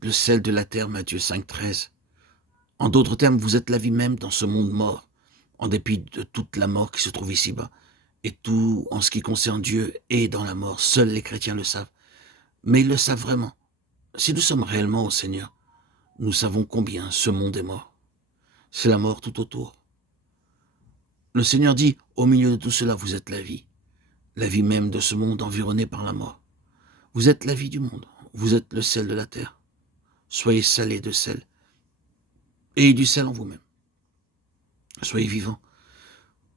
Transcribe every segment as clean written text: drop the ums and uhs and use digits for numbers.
êtes le sel de la terre, Matthieu 5,13. En d'autres termes, vous êtes la vie même dans ce monde mort, en dépit de toute la mort qui se trouve ici-bas. Et tout en ce qui concerne Dieu est dans la mort. Seuls les chrétiens le savent. Mais ils le savent vraiment. Si nous sommes réellement au Seigneur, nous savons combien ce monde est mort. C'est la mort tout autour. Le Seigneur dit, au milieu de tout cela, vous êtes la vie même de ce monde environné par la mort. Vous êtes la vie du monde, vous êtes le sel de la terre. Soyez salés de sel, et du sel en vous-même. Soyez vivants,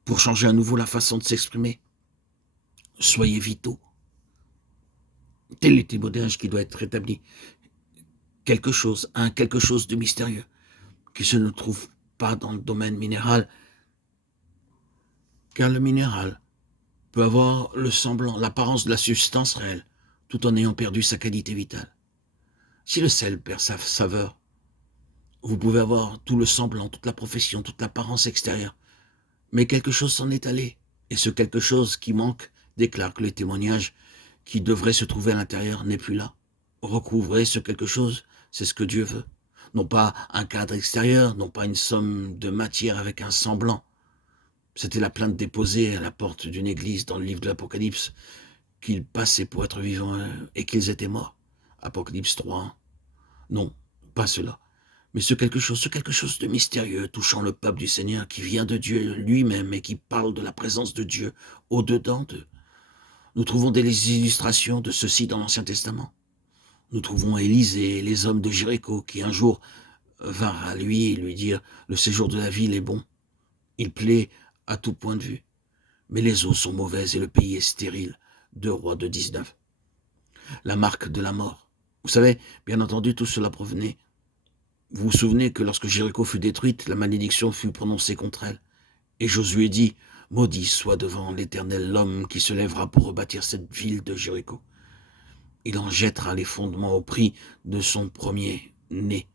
pour changer à nouveau la façon de s'exprimer. Soyez vitaux. Tel est le témoignage qui doit être rétabli. Quelque chose de mystérieux, qui se ne trouve pas dans le domaine minéral, car le minéral peut avoir le semblant, l'apparence de la substance réelle, tout en ayant perdu sa qualité vitale. Si le sel perd sa saveur, vous pouvez avoir tout le semblant, toute la profession, toute l'apparence extérieure, mais quelque chose s'en est allé, et ce quelque chose qui manque déclare que le témoignage qui devrait se trouver à l'intérieur n'est plus là. Recouvrer ce quelque chose, c'est ce que Dieu veut. Non pas un cadre extérieur, non pas une somme de matière avec un semblant. C'était la plainte déposée à la porte d'une église dans le livre de l'Apocalypse, qu'ils passaient pour être vivants et qu'ils étaient morts. Apocalypse 3. Non, pas cela. Mais ce quelque chose de mystérieux touchant le peuple du Seigneur qui vient de Dieu lui-même et qui parle de la présence de Dieu au-dedans d'eux. Nous trouvons des illustrations de ceci dans l'Ancien Testament. Nous trouvons Élisée et les hommes de Jéricho qui un jour vinrent à lui et lui dire « Le séjour de la ville est bon, il plaît à tout point de vue, mais les eaux sont mauvaises et le pays est stérile. » 2 Rois 2,19. La marque de la mort. Vous savez, bien entendu, tout cela provenait. Vous vous souvenez que lorsque Jéricho fut détruite, la malédiction fut prononcée contre elle. Et Josué dit, maudit soit devant l'Éternel l'homme qui se lèvera pour rebâtir cette ville de Jéricho. Il en jettera les fondements au prix de son premier-né,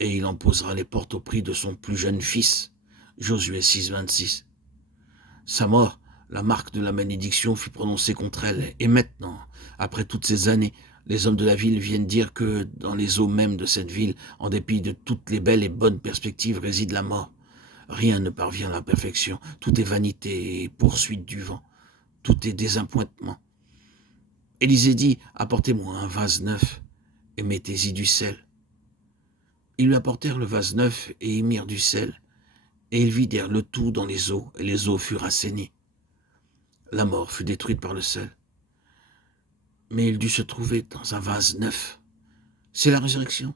et il en posera les portes au prix de son plus jeune fils. Josué 6, 26. Sa mort, la marque de la malédiction, fut prononcée contre elle. Et maintenant, après toutes ces années, les hommes de la ville viennent dire que dans les eaux mêmes de cette ville, en dépit de toutes les belles et bonnes perspectives, réside la mort. Rien ne parvient à la perfection. Tout est vanité et poursuite du vent. Tout est désappointement. Élisée dit, apportez-moi un vase neuf et mettez-y du sel. Ils lui apportèrent le vase neuf et y mirent du sel. Et ils vidèrent le tout dans les eaux, et les eaux furent assainies. La mort fut détruite par le sel. Mais il dut se trouver dans un vase neuf. C'est la résurrection,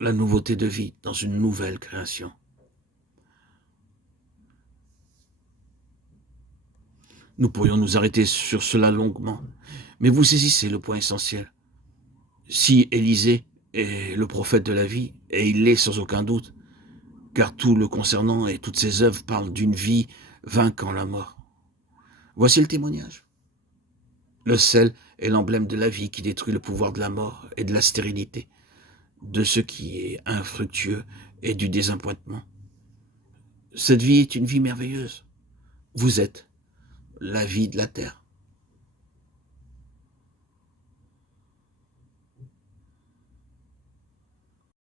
la nouveauté de vie dans une nouvelle création. Nous pourrions nous arrêter sur cela longuement, mais vous saisissez le point essentiel. Si Élisée est le prophète de la vie, et il l'est sans aucun doute, car tout le concernant et toutes ses œuvres parlent d'une vie vainquant la mort. Voici le témoignage. Le sel est l'emblème de la vie qui détruit le pouvoir de la mort et de la stérilité, de ce qui est infructueux et du désappointement. Cette vie est une vie merveilleuse. Vous êtes la vie de la terre.